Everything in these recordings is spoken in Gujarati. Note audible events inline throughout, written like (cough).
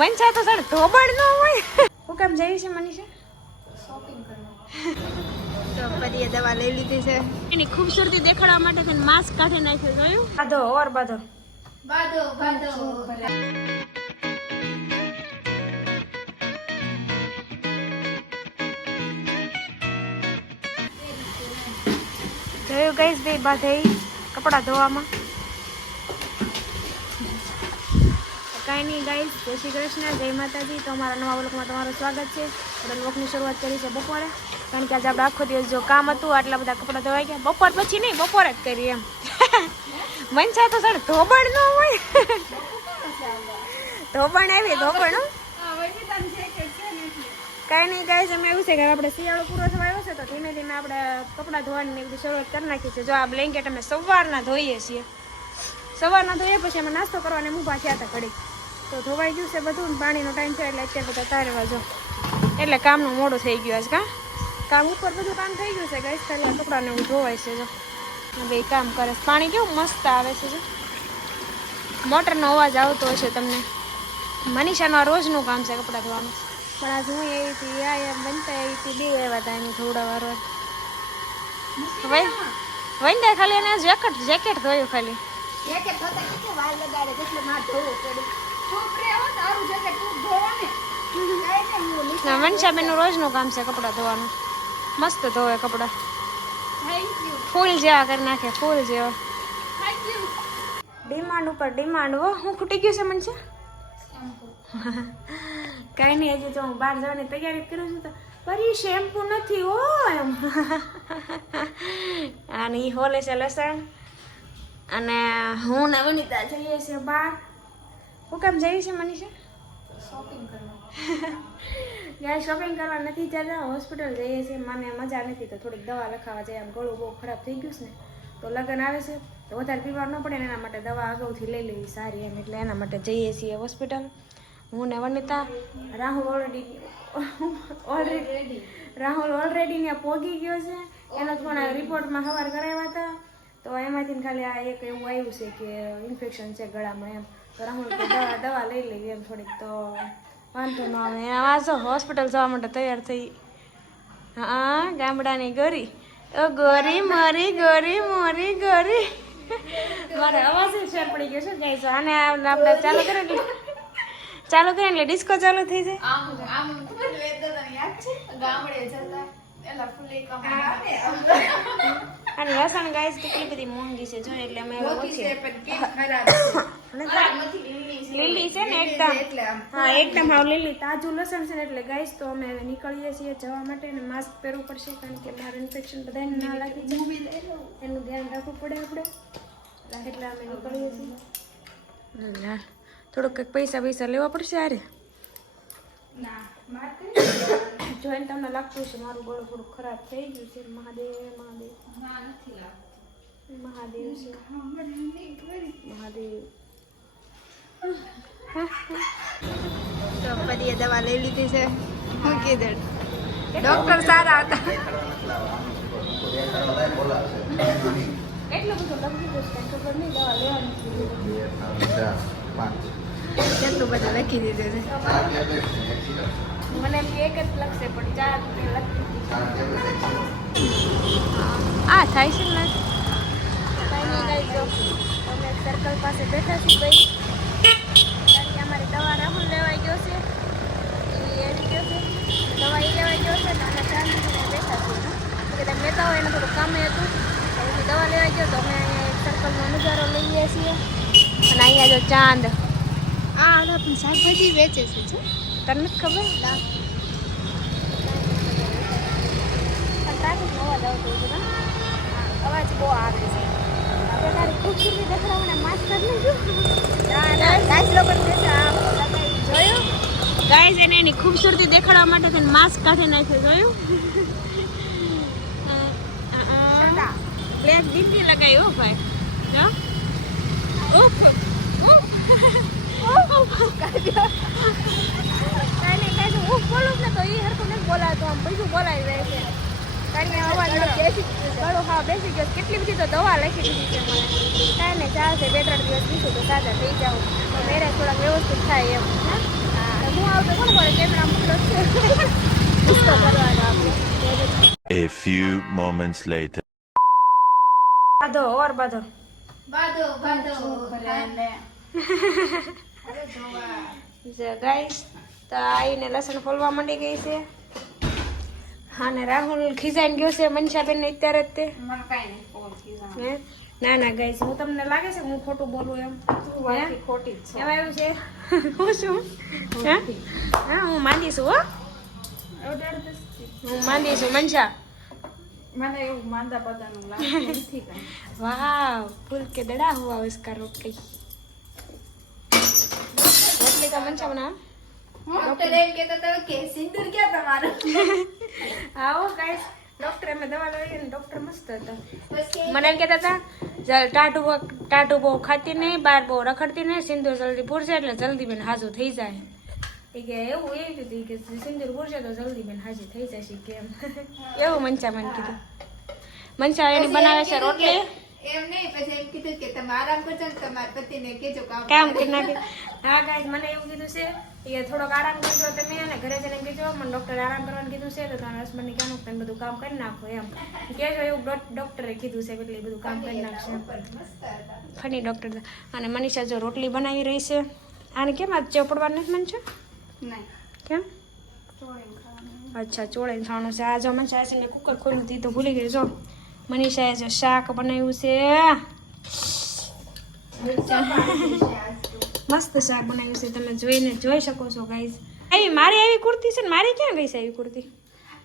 મનસા તો સર ધોબડ ન હોય. હું કામ જઈ છે મનીષા? તો પરીએ દવા લઈ લીધી છે. એની ખૂબસૂરતી દેખાડવા માટે તેને માસ્ક કાઢી નાખ્યું જોયું? બાધો ઓર બાધો? બાધો બાધો. જોયું ગઈશ બે બાધે કપડાં ધોવામાં? કાંઈ નહીં ગાઈસ જય શ્રી કૃષ્ણ, જય માતાજી. તો અમારા નવા વ્લોગમાં તમારું સ્વાગત છે. આપણે વ્લોગની શરૂઆત કરી છે બપોરે. કારણ કે આજે આપણે આખો દિવસ જો કામ હતું, આટલા બધા કપડાં ધોવાઈ ગયા. બપોર પછી નહીં, બપોરે જ કરી એમ. (laughs) મનસા તો સર, ધોબણ ન હોય. (laughs) ધોબણ આવી, ધોબણ કાંઈ નહીં ગાઈસ અમે એવું છે કે આપણે શિયાળો પૂરો થવા આવ્યો છે, તો ધીમે ધીમે આપણે કપડાં ધોવાની બધી શરૂઆત કરી નાખી છે જો આ બ્લેન્કેટ અમે સવારના ધોઈએ છીએ. સવારના ધોઈએ પછી અમે નાસ્તો કરવાને ઊભા થયા હતા ઘડી તો ધોવાઈ ગયું છે બધું પાણીનો ટાઈમ થયો એટલે અત્યારે બધા તારવા જો. એટલે કામનું મોડું થઈ ગયું આજ, કા? કામ ઉપર બધું કામ થઈ ગયું છે ગાઈસ પહેલાં કપડાને એવું ધોવાય છે, જો. બે કામ કરે પાણી કેવું મસ્ત આવે છે, જો. મોટરનો અવાજ આવતો હશે તમને. મનીષાનું આ રોજનું કામ છે કપડાં ધોવાનું. પણ આજ હું એવી હતી, આ એમ બનતા એવી હતી, બે આવ્યા હતા એની થોડા વાર વાર ખાલી એને જેકેટ જેકેટ ધોયું ખાલી. જેકેટ ધોતા કેટલી વાર લગાડે, કેટલું માર ધોવું પડે. છોકરે આવો નું રોજ ને ના કામ છે કપડાં ધોવાનું. મસ્ત ધોવે કપડાં. ફૂલ જેવા કરી નાખે ફૂલ જેવા. ડિમાન્ડ ઉપર ડિમાન્ડ હો હું ખૂટી ગયું છે મનસા? (laughs) કાંઈ નહીં હજી તો હું બહાર જવાની તૈયારી કરું છું તો પરી શેમ્પુ નથી હો એમ. (laughs) અને એ હોલે છે લસણ. અને હું ને વનિતા જઈએ છીએ બહાર. હું કામ જઈએ છીએ મનીષા? શોપિંગ કરવા. (laughs) યાર શોપિંગ કરવા નથી જતા હોસ્પિટલ જઈએ છીએ. મને મજા નથી, તો થોડીક દવા લખાવા જાય. આમ ગળું બહુ ખરાબ થઈ ગયું છે ને, તો લગ્ન આવે છે. તો વધારે પીવા ન પડે ને એના માટે દવા અગાઉથી લઈ લેવી સારી એમ. એટલે એના માટે જઈએ છીએ હોસ્પિટલ હું ને Vanita, Rahul already already Rahul already ત્યાં પહોંચી ગયો છે. એનો પણ રિપોર્ટમાં સવાર કરાવ્યા હતા. તો એમાંથી ને ખાલી આ એક એવું આવ્યું છે કે ઇન્ફેક્શન છે ગળામાં એમ. દવા દવા લઈ લેવી એમ થોડીક તો વાંધો ન આ જો હોસ્પિટલ જવા માટે તૈયાર થઈ હા ગામડાની ગોરી ઓ ગોરી મારી ગોરી મારી ગોરી મારે અવાજ શેર પડી ગયો છે ગાઈસ આને આપણે ચાલુ કરે એટલે ચાલુ કરે એટલે ડિસ્કો ચાલુ થઈ જાય આમ આમ યાદ છે ગામડે જતા અને લસણ ગાઈસ કેટલી બધી મોંઘી છે જો એટલે અમે ઓછી. પણ કેમ ખરાબ છે? ખરાબ નથી લીલી છે. ને એકદમ. હા એકદમ હાવ લીલી. તાજું લસણ છે ને એટલે ગાઈસ તો અમે નીકળીએ છીએ જવા માટે ને માસ્ક પહેરવું પડશે કારણ કે મારું ઇન્ફેક્શન બધાને ના લાગી જાય એનું ધ્યાન રાખવું પડે આપણે. એટલે અમે નીકળીએ છીએ. થોડુંક કંઈક પૈસા પૈસા લેવા પડશે માર (coughs) જોઈને તમને લાગતું છે મારું ગળું થોડું ખરાબ થઈ ગયું છે. મહાદેવ મહાદેવ. નથી મહાદેવ છે. મહાદેવ. તો ફરીએ દવા લઈ લીધી છે. હું. કીધું? ડોક્ટર સારા હતા. એટલું બધું લખી દઉં ખબર નહીં દવા લેવાની કેટલું બધું લખી દીધું છે? મને એક જ લખશે પણ ચાર આ થાય છે ને અમે સર્કલ પાસે બેઠા છીએ ભાઈ. કારણ કે અમારી દવા રાહુલ લેવાઈ ગયો છે. એ એવી ગયો છે. દવા એ લેવાઈ ગયો છે તો અમે શાંતિથી બેઠા છીએ કે તમે લેતા હોય એને થોડું કામ હતું. દવા લેવાઈ ગયો તો અમે સર્કલનો નજારો લઈએ છીએ. અને અહીંયા જો ચાંદ આ આના પણ શાકભાજી વેચે છે જો. તને ખબર? અવાજ? હા, બહુ આવે છે. આપણે તારી ખૂબસૂરતી દેખાડવાને માસ્ક કરી જોયું. ગાઈસ એને એની ખૂબસૂરતી દેખાડવા માટે તેને માસ્ક કાઢી નાખ્યો જોયું? (laughs) બ્લેક દીપની લગાવી હો ભાઈ. જો. કેટલી બધી તો દવા લખી દીધી છે મને કાંઈ નહીં ચાલશે બે ત્રણ દિવસ પીશું તો સાજા થઈ જાઉં તો મેરે થોડાક વ્યવસ્થિત થાય એમ હા તો કોણ પડે કેમેરા મોકલો છે A few moments later. બાંધો ઓર બાંધો બાદો બાદો. જે (laughs) ગાઈસ તો આવીને લસણ ફોલવા માંડી ગઈ છે. અને રાહુલ ખીજાઈને ગયો છે મનસાબેન અત્યારે જ તે. ના ના ગાઈસ હું તમને લાગે છે હું ખોટું બોલું એમ? ખોટી એમાં એવું છે? હું શું? હા? હું માંદી છું હો. હું માંદી છું મનસા. મને એવું માંદા બધાનું લાગે (laughs) વાહ ફૂલ કે દડા હુઆ ઉસકા રોટી તમને છે મને ડોક્ટર એમ (laughs) અમે દવા લઈએ ને ડોક્ટર મસ્ત હતા. મને એમ કહેતા હતા ટાટુ ટાટુ બહુ ખાતી નહીં બાર બહુ રખડતી નહીં સિંદૂર જલ્દી પૂરશે એટલે જલ્દી બેન હાજુ થઈ જાય. એ કે એવું એ કીધું કે સિંદૂર પૂરશે તો જલ્દી બેન હાજી થઈ જશે કેમ? (laughs) એવું મનસા મને કીધું. મનસા એની બનાવે છે રોટલી. એમ નહીં પછી એમ કીધું કે તમે આરામ કરજો ને તમારા પતિને કહેજો કામ કામ કરી. નાખે (laughs) હા ગાઈસ મને એવું કીધું છે કે થોડોક આરામ કરજો તમે અને ઘરે જઈને મને ડોક્ટરે આરામ કરવાનું કીધું છે તો તમારા હસબન્ડને કહેવાનું તમે બધું કામ કરી નાખો એમ. કહેજો એવું ડૉક્ટરે કીધું છે એટલે બધું કામ કરી નાખશે. ફની ડોક્ટર અને મનીષા જો રોટલી બનાવી રહી છે. આને કેમ આજ ચોપડવાનું નથી મન છે કેમ? અચ્છા ચોળે ખાવાનું છે. આ જો મનસા છે ને કુકર ખોલી દીધું ભૂલી ગઈ જો. મનીષાએ જો શાક બનાવ્યું છે મસ્ત શાક બનાવ્યું છે તમે જોઈને જોઈ શકો છો ગાઈઝ આવી મારી આવી કુર્તી છે ને મારી ક્યાં ગઈ છે એવી કુર્તી?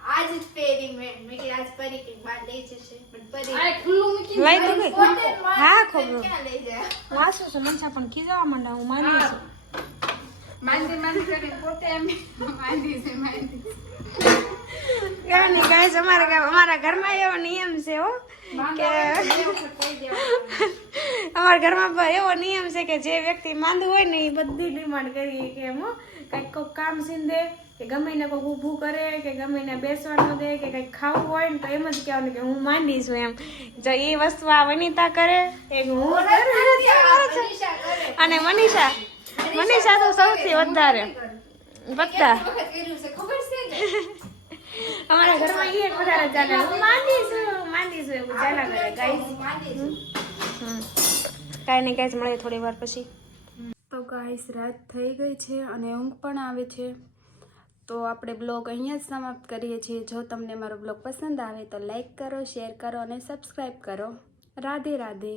આજ જ પહેરી મેં મેં કીધું આજ પરી કે બાર લઈ જશે પણ પરી લઈ તો ગઈ. પોતે જ મારે હા ખબર. ક્યાં લઈ જાય હું આસું મનસા પણ ખીજાવા માંડા હું માની છું. માંદી માંદી પોતે એમ માંદી છે માંદી ગાઈઝ અમારા અમારા ઘરમાં એવો નિયમ છે હો કે અમારા ઘરમાં પણ એવો નિયમ છે કે જે વ્યક્તિ માંદું હોય ને એ બધી ડિમાન્ડ કરીએ કે એમ કંઈક કોઈક કામ સીંધે કે ગમે ને કોઈક ઊભું કરે કે ગમે ને બેસવાનું દે કે કંઈક ખાવું હોય ને તો એમ જ કહેવાનું કે હું માંડી છું એમ. જો એ વસ્તુ આ વનિતા કરે એક હું અને મનીષા મનીષા તો સૌથી વધારે. બધા ખબર છે ને ઘરમાં એક વધારે હું છું. છું એવું કરે ગાઈસ કાંઈ નહીં કાંઈ મળે થોડી વાર પછી. તો ગાઈસ રાત થઈ ગઈ છે અને ઊંઘ પણ આવે છે. તો આપણે બ્લોગ અહીંયા જ સમાપ્ત કરીએ છીએ. જો તમને મારો બ્લોગ પસંદ આવે તો લાઈક કરો શેર કરો અને સબસ્ક્રાઈબ કરો. રાધે રાધે.